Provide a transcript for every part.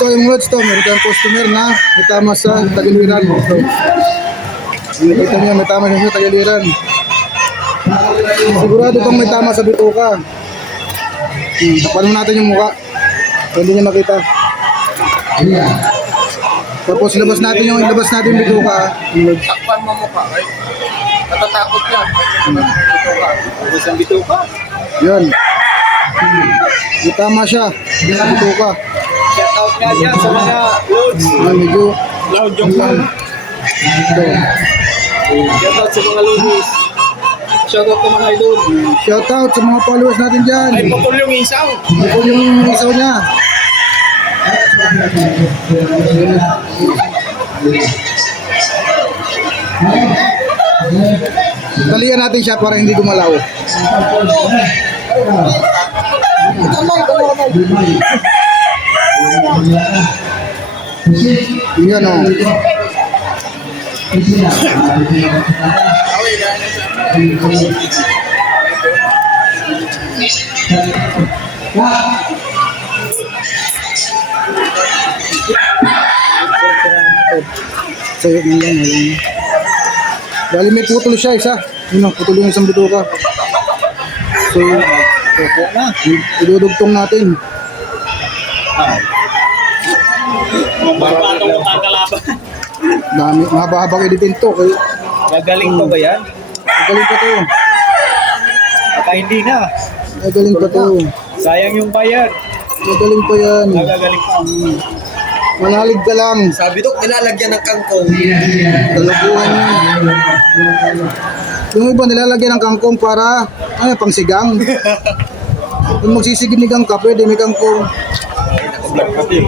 So yung loads to, meron tayong customer na may tama sa tagiliran. So, nakita niyo, may tama siya sa tagiliran. Sigurado itong may tama sa bituka. Tapanin natin yung mukha. So, hindi niya makita. Tapos labas natin yung bituka. Takpan mo mukha, right? Natatakot yan. Labas ang bituka. Yun. May tama siya. Sa bituka. Shout out nga dyan sa mga loads. Medyo. Load yung phone. Ito. Shout out sa mga loads. Shout out sa mga loads. Shout out sa mga followers natin dyan. Ay, putol yung isaw. Ito yung isaw niya. Talian natin siya para hindi gumalaw. Yan o. Sa'yo mo lang. Bali may putol siya isa. Yun o, putol yung isang bituka. So, idudugtong natin. Barbatong utang kalaban. Dami, mahaba-habang editin to. Kaya, Gagaling pa ba yan? magaling pa to. Baka hindi na. Magaling pa to. Sayang yung bayad. Magaling pa yan. Gagaling pa. Manalig ka lang. Sabi dok, nilalagyan ng kangkong. Talaguhan yan. Yung iba nilalagyan ng kangkong para pangsigang. Kung magsisinigang ka, pwede may kangkong. Black coffee.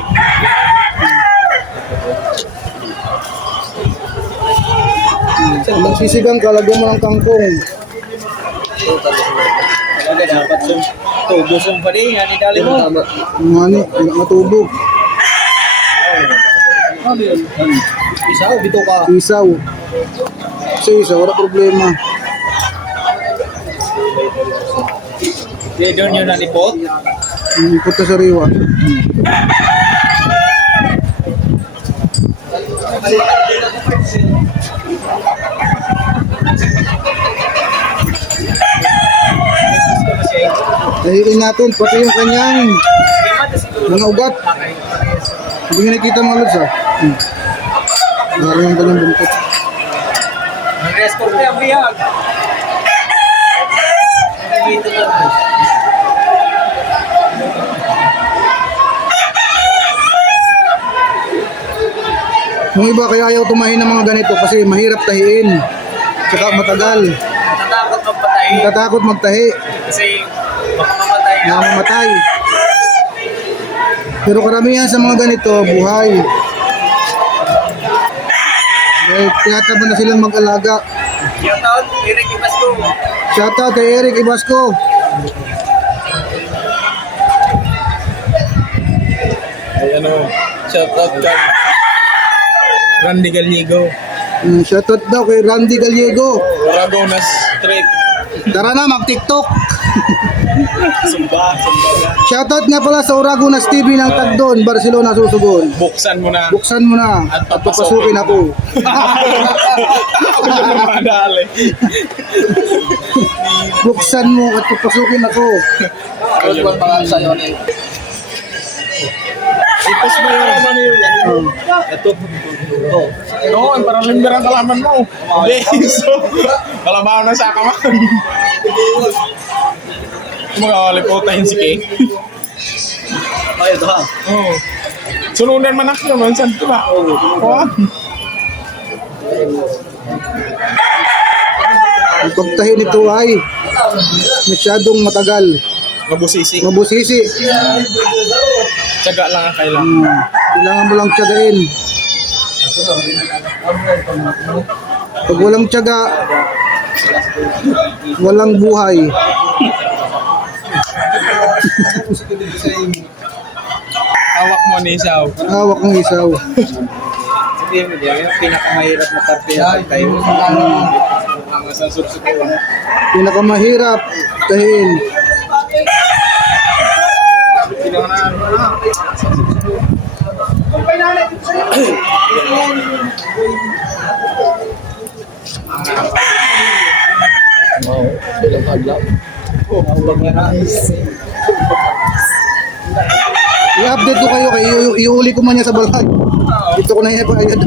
Kung magsisigang ka, lagyan mo ng kangkong. Talaga dapat yung tubos yung pari. Yan idali mo. Mani, hindi matubog. Isaw, bito ka. Isaw. Sa isaw, wala problema. Doon yun nanipot. Punta sa riwa. Dahilin natin, pati yung kanyang mga ugat. Hindi nga nakita mga lods Dahil yung kanyang buntot. Nag-restore na yung biyag. Dito na. Yung iba kaya ayaw tumahin ng mga ganito kasi mahirap tahiin. Saka matagal. Natatakot magpatay. Natatakot magtahi. Kasi baka mamatay na. Namamatay. Pero karamihan sa mga ganito, buhay. Dahil tiyataban na silang mag-alaga. Shout out, Eric Ibasco. Shoutout kay Eric Ibasco. Ay ano, shout out kay Randy Gallego. Shoutout daw kay Randy Gallego. Ragona Street. Tara na, mag-TikTok. Sumba. Shoutout nga pala sa Oragonas TV ng Tagdon, Barcelona, Susugon. Buksan mo na. Buksan mo na At at papasukin ako. Ako na madali. Buksan mo at papasukin ako. Ano ba pangalan sa'yo na ito? Ipos mo yung naman yun. Ito. No, ang parang limber ang kalaman mo. Hindi, so, kalabaw na sa kaman. Magkakalipotahin si Kay. Ay, ito ha? Oo. Sununan man ako naman, saan ito ba? Oo. Ang pagtahi nito ay masyadong matagal. Mabusisi. Mabusisi. Tsaga lang ang kailangan. Kailangan mo lang tiyagain. Pag walang tiyaga, walang buhay. Hawak mo ni Isaw. Hawak ng isaw. Sabihin mo diyan, yung pinakamahirap na parte ng tayo. Ang sa subsubuan. Pinakamahirap tahiin. I-update ko kayo kay iuli ko man niya sa balay. Dito ko na i-bayad.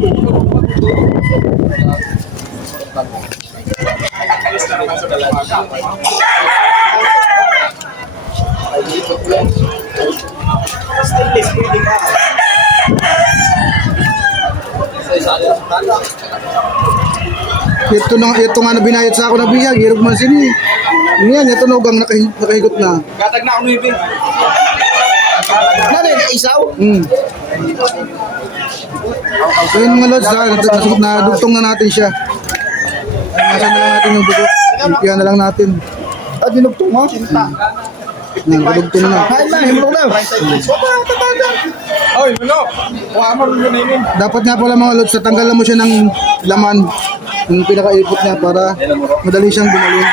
Ito nga na binayad sa ako na biyag, hirap man sini. Yan, ito nugang nakahigot na. Gatag na ako nuibi. Ano yung isaw? So yun mga lods, nadugtong na natin siya. Nasa na lang natin yung dugo. Impihan na lang natin. Dinugtong mo? Nadugtong na. Kain na, himro na. Oy, ano? Kuha mo rin yun. Dapat nga pala mga lods, tatanggalan mo siya ng laman. Yung pinakaipot niya para madali siyang gumaling.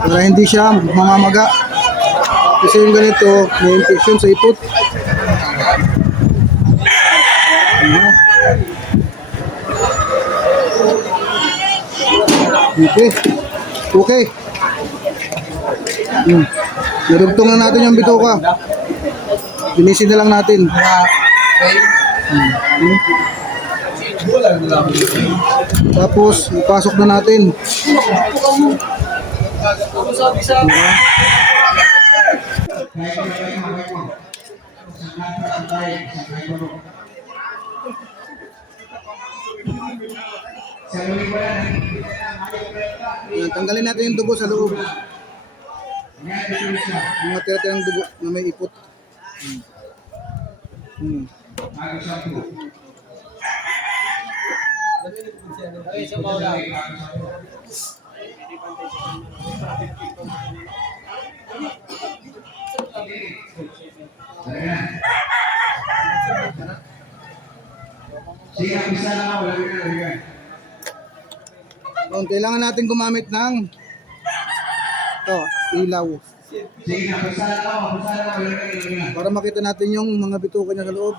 Para hindi siya mamamaga. Kasi yung ganito, may infection sa ipot. Okay. Okay. Narugtong na natin yung bituka. Linisin na lang natin. Tapos, ipasok na natin. Yan, tanggalin natin yung dugo sa loob. Mga tira-tirang dugo na may ipot. Kailangan natin gumamit ng ilaw. Para makita natin yung mga bituka niya sa loob.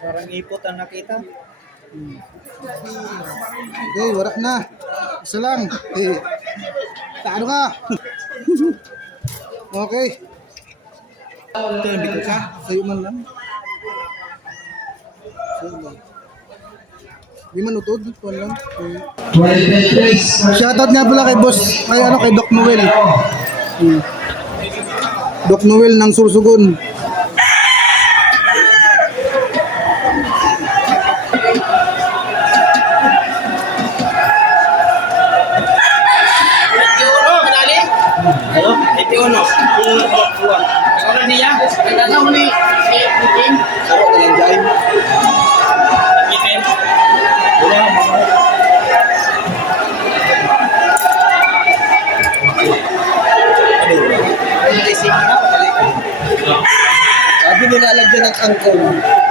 Parang ipot ang nakita. Okay, wala na. Isa lang. Taano ka? Okay. Ito yung bituka. Sa'yo man lang. Sa'yo lang. Di man utod. Kuwan lang. Shoutout nga pala kay boss. Kay Doc Noel. Doc Noel ng Sursugun. Itiuno. Ikaw na niya. Nagkataw ni Itin. Saro na lang dyan. Itin. Sabi nilalagyan ng angkol.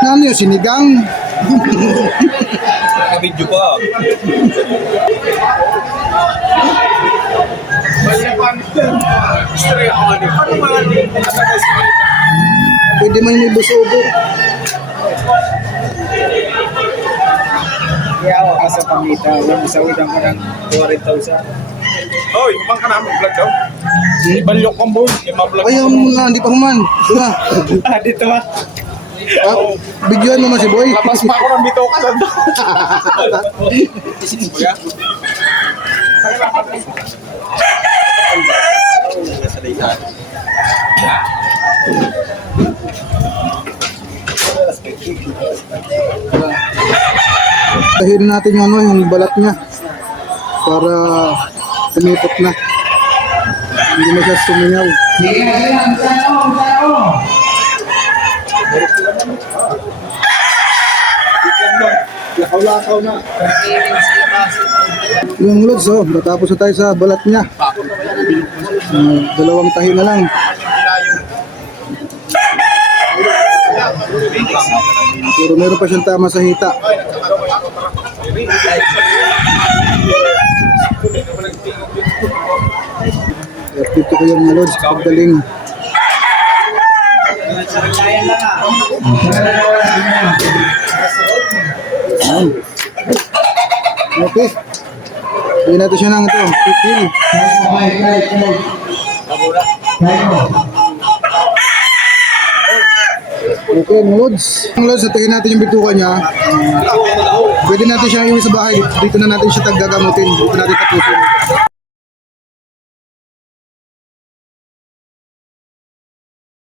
Ano yun? Sinigang? Nakabidyo pa. Pwede man yung busubo. Kaya ako ka sa pamita. Sa udang ka ng 40,000. Oy, kumang ka na mag-vlog daw. Ibalyok kang boy. Ima-vlog Ayaw mo na, hindi pa man. Diba? Dito ba? Videoan mo man si Boy. Labas pa ako ng bituka sa doon. Tahirin natin yung yung balat niya para tumipot na. Hindi na siya sumingaw. Lakaw-lakaw na. Yung lods, natapos na tayo sa balat niya. Dalawang tahi na lang. Pero meron pa siyang tama sa hita. Dito ko yung lods, pagdaling. Saranglayan lang. Okay. Bigyan natin siya ng ito. Pitil. Okay, mga lods. Mga lods, natayin natin yung bituka niya. Pwede natin siyang iwi sa bahay. Dito na natin siya taggagamutin. Dito natin tapusin.